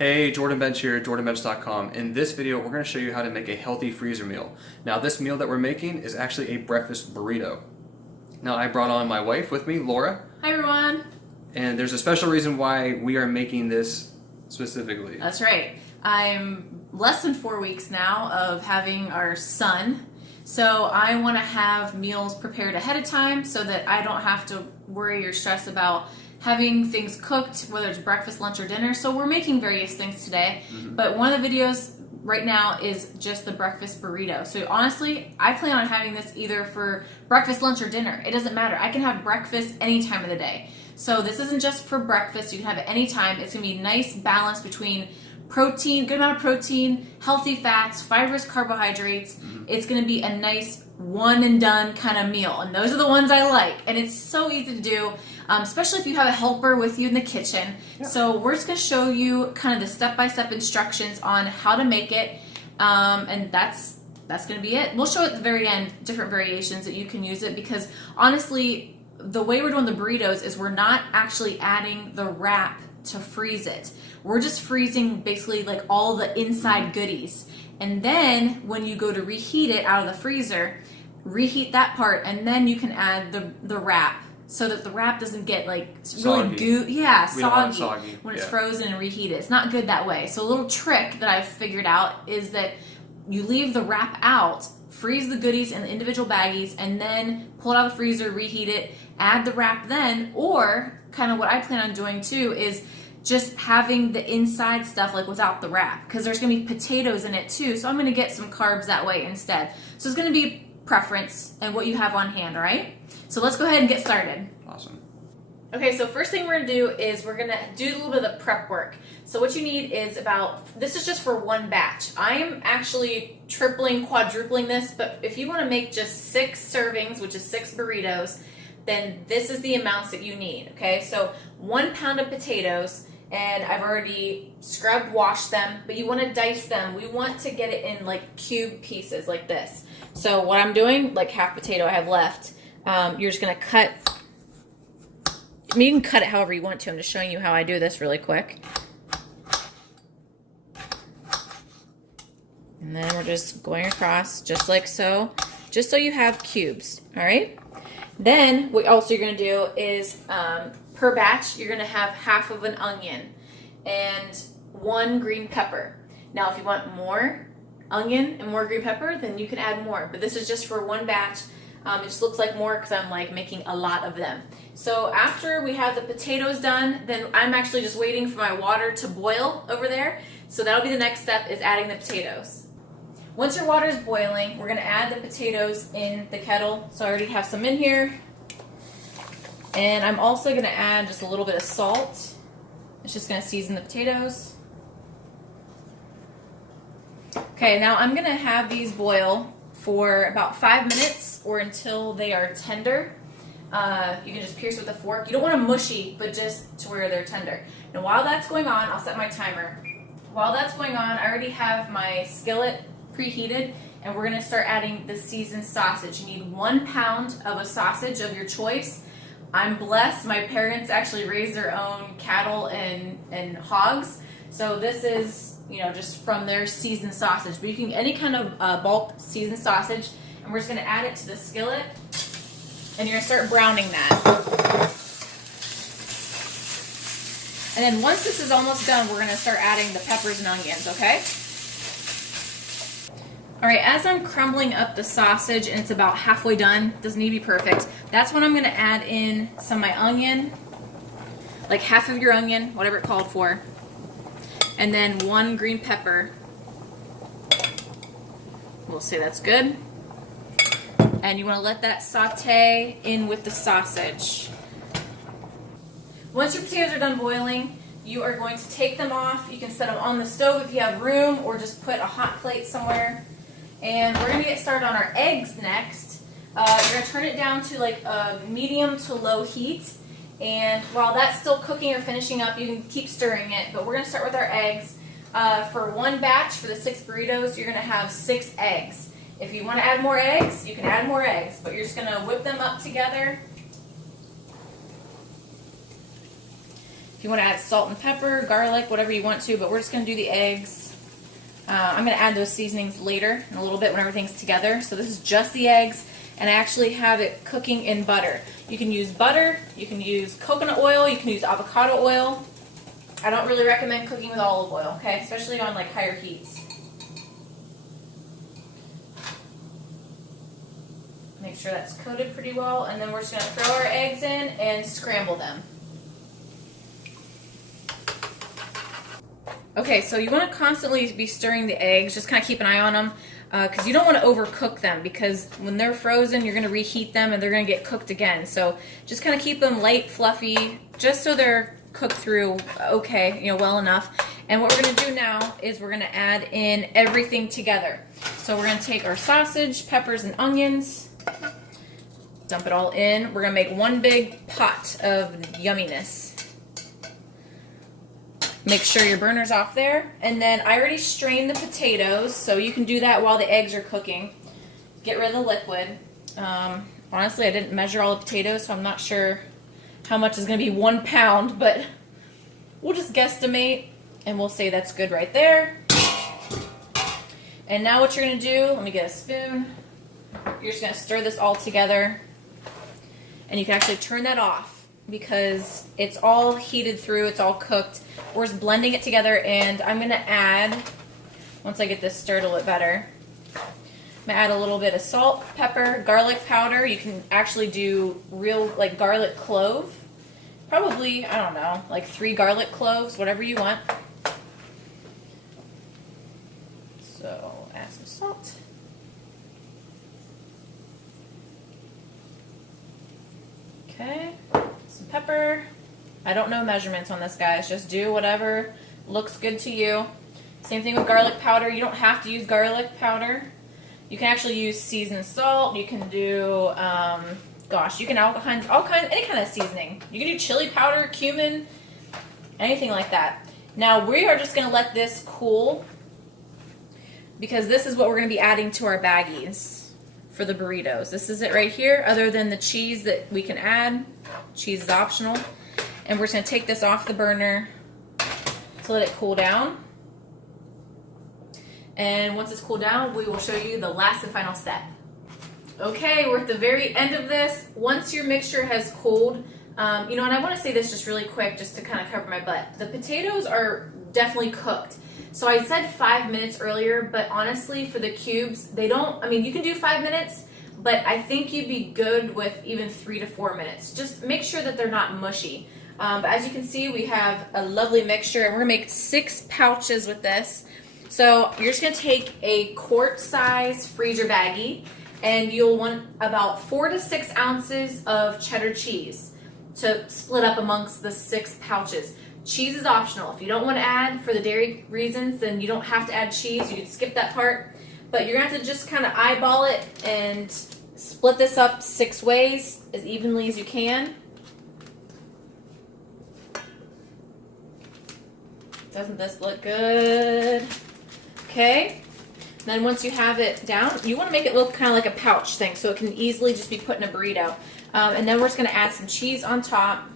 Hey, Jordan Bench here, jordanbench.com. In this video, we're going to show you how to make a healthy freezer meal. Now, this meal that we're making is actually a breakfast burrito. Now, I brought on my wife with me, Laura. Hi, everyone. And there's a special reason why we are making this specifically. That's right. I'm less than 4 weeks now of having our son. So I want to have meals prepared ahead of time so that I don't have to worry or stress about having things cooked, whether it's breakfast, lunch, or dinner. So we're making various things today. But one of the videos right now is just the breakfast burrito. So honestly, I plan on having this either for breakfast, lunch, or dinner. It doesn't matter. I can have breakfast any time of the day. So this isn't just for breakfast. You can have it any time. It's going to be a nice balance between protein, good amount of protein, healthy fats, fibrous carbohydrates. It's going to be a nice one and done kind of meal. And those are the ones I like. And it's so easy to do, especially if you have a helper with you in the kitchen. Yeah. So we're just going to show you kind of the step-by-step instructions on how to make it. And that's going to be it. We'll show at the very end different variations that you can use it, because honestly, the way we're doing the burritos is we're not actually adding the wrap to freeze it. We're just freezing basically like all the inside goodies. And then when you go to reheat it out of the freezer, reheat that part, and then you can add the wrap so that the wrap doesn't get like really soggy when it's frozen and reheated. It's not good that way. So a little trick that I've figured out is that you leave the wrap out, freeze the goodies in the individual baggies, and then pull it out of the freezer, reheat it, add the wrap then, or kind of what I plan on doing too is just having the inside stuff like without the wrap, because there's going to be potatoes in it too, so I'm going to get some carbs that way instead. So it's going to be preference and what you have on hand, all right? So let's go ahead and get started. Awesome. Okay, so first thing we're going to do is we're going to do a little bit of the prep work. So what you need is this is just for one batch. I'm actually tripling, quadrupling this, but if you want to make just 6 servings, which is 6 burritos, then this is the amounts that you need, okay? So 1 pound of potatoes, and I've already scrubbed, washed them, but you want to dice them. We want to get it in like cube pieces like this. So what I'm doing, like half potato I have left, you're just going to cut. I mean, you can cut it however you want to. I'm just showing you how I do this really quick. And then we're just going across just like so, just so you have cubes, all right? Then what also you're going to do is per batch, you're going to have half of an onion and 1 green pepper. Now, if you want more onion and more green pepper, then you can add more. But this is just for one batch. It just looks like more because I'm like making a lot of them. So after we have the potatoes done, then I'm actually just waiting for my water to boil over there. So that'll be the next step, is adding the potatoes. Once your water is boiling, we're going to add the potatoes in the kettle. So I already have some in here. And I'm also going to add just a little bit of salt. It's just going to season the potatoes. Okay, now I'm going to have these boil for about 5 minutes or until they are tender. You can just pierce with a fork. You don't want them mushy, but just to where they're tender. Now while that's going on, I'll set my timer. While that's going on, I already have my skillet preheated, and we're going to start adding the seasoned sausage. You need 1 pound of a sausage of your choice. I'm blessed. My parents actually raised their own cattle and hogs, so this is, you know, just from their seasoned sausage. But you can any kind of bulk seasoned sausage, and we're just going to add it to the skillet, and you're going to start browning that. And then once this is almost done, we're going to start adding the peppers and onions, okay? All right, as I'm crumbling up the sausage and it's about halfway done, doesn't need to be perfect, that's when I'm going to add in some of my onion, like half of your onion, whatever it called for, and then 1 green pepper. We'll say that's good. And you want to let that saute in with the sausage. Once your potatoes are done boiling, you are going to take them off. You can set them on the stove if you have room, or just put a hot plate somewhere. And we're going to get started on our eggs next. You're going to turn it down to like a medium to low heat. And while that's still cooking or finishing up, you can keep stirring it. But we're going to start with our eggs. For one batch, for the 6 burritos, you're going to have 6 eggs. If you want to add more eggs, you can add more eggs. But you're just going to whip them up together. If you want to add salt and pepper, garlic, whatever you want to, but we're just going to do the eggs. I'm going to add those seasonings later in a little bit when everything's together. So this is just the eggs, and I actually have it cooking in butter. You can use butter, you can use coconut oil, you can use avocado oil. I don't really recommend cooking with olive oil, okay? Especially on like higher heats. Make sure that's coated pretty well, and then we're just going to throw our eggs in and scramble them. Okay, so you want to constantly be stirring the eggs, just kind of keep an eye on them, because you don't want to overcook them, because when they're frozen, you're going to reheat them and they're going to get cooked again. So just kind of keep them light, fluffy, just so they're cooked through okay, well enough. And what we're going to do now is we're going to add in everything together. So we're going to take our sausage, peppers, and onions, dump it all in. We're going to make one big pot of yumminess. Make sure your burner's off there. And then I already strained the potatoes, so you can do that while the eggs are cooking. Get rid of the liquid. Honestly, I didn't measure all the potatoes, so I'm not sure how much is going to be 1 pound, but we'll just guesstimate, and we'll say that's good right there. And now what you're going to do, let me get a spoon. You're just going to stir this all together, and you can actually turn that off because it's all heated through, it's all cooked. We're just blending it together, and I'm going to add, once I get this stirred a little bit better, I'm going to add a little bit of salt, pepper, garlic powder. You can actually do real like garlic clove. Probably, I don't know, like 3 garlic cloves, whatever you want. So add some salt. Okay, some pepper. I don't know measurements on this, guys. Just do whatever looks good to you. Same thing with garlic powder. You don't have to use garlic powder. You can actually use seasoned salt. You can do, you can all kinds, any kind of seasoning. You can do chili powder, cumin, anything like that. Now we are just going to let this cool because this is what we're going to be adding to our baggies for the burritos. This is it right here, other than the cheese that we can add. Cheese is optional. And we're just going to take this off the burner to let it cool down. And once it's cooled down, we will show you the last and final step. Okay, we're at the very end of this. Once your mixture has cooled, and I want to say this just really quick just to kind of cover my butt. The potatoes are definitely cooked. So I said 5 minutes earlier, but honestly for the cubes, you can do 5 minutes, but I think you'd be good with even 3 to 4 minutes. Just make sure that they're not mushy. But as you can see, we have a lovely mixture, and we're going to make 6 pouches with this. So you're just going to take a quart size freezer baggie, and you'll want about 4 to 6 ounces of cheddar cheese to split up amongst the 6 pouches. Cheese is optional. If you don't want to add for the dairy reasons, then you don't have to add cheese. You can skip that part. But you're going to have to just kind of eyeball it and split this up 6 ways as evenly as you can. Doesn't this look good? Okay. Then once you have it down, you want to make it look kind of like a pouch thing so it can easily just be put in a burrito. And then we're just going to add some cheese on top.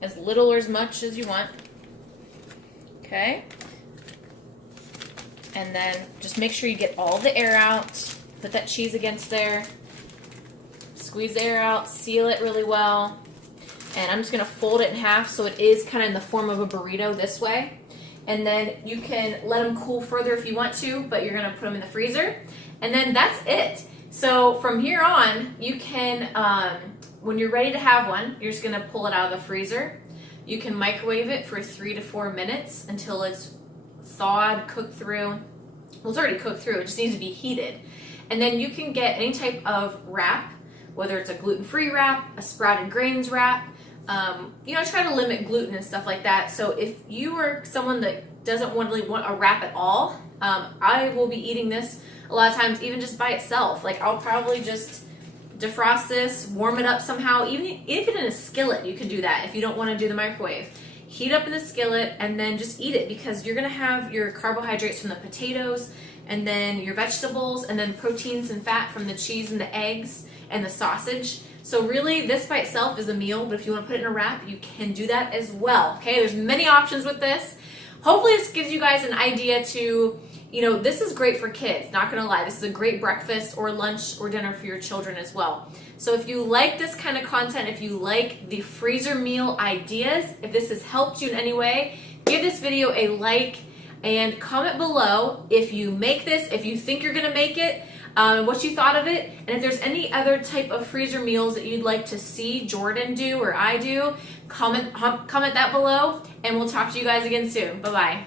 As little or as much as you want. Okay. And then just make sure you get all the air out. Put that cheese against there. Squeeze the air out. Seal it really well. And I'm just going to fold it in half so it is kind of in the form of a burrito this way. And then you can let them cool further if you want to, but you're going to put them in the freezer. And then that's it. So from here on, you can, when you're ready to have one, you're just going to pull it out of the freezer. You can microwave it for 3 to 4 minutes until it's thawed, cooked through. Well, it's already cooked through. It just needs to be heated. And then you can get any type of wrap, whether it's a gluten-free wrap, a sprouted grains wrap. Try to limit gluten and stuff like that. So if you are someone that doesn't really want a wrap at all, I will be eating this a lot of times even just by itself. Like I'll probably just defrost this, warm it up somehow, even if it's in a skillet, you can do that if you don't want to do the microwave. Heat up in the skillet and then just eat it because you're going to have your carbohydrates from the potatoes and then your vegetables and then proteins and fat from the cheese and the eggs and the sausage. So really, this by itself is a meal, but if you want to put it in a wrap, you can do that as well. Okay, there's many options with this. Hopefully this gives you guys an idea to, this is great for kids, not gonna lie. This is a great breakfast or lunch or dinner for your children as well. So if you like this kind of content, if you like the freezer meal ideas, if this has helped you in any way, give this video a like and comment below if you make this, if you think you're gonna make it, what you thought of it, and if there's any other type of freezer meals that you'd like to see Jordan do or I do, comment that below, and we'll talk to you guys again soon. Bye-bye.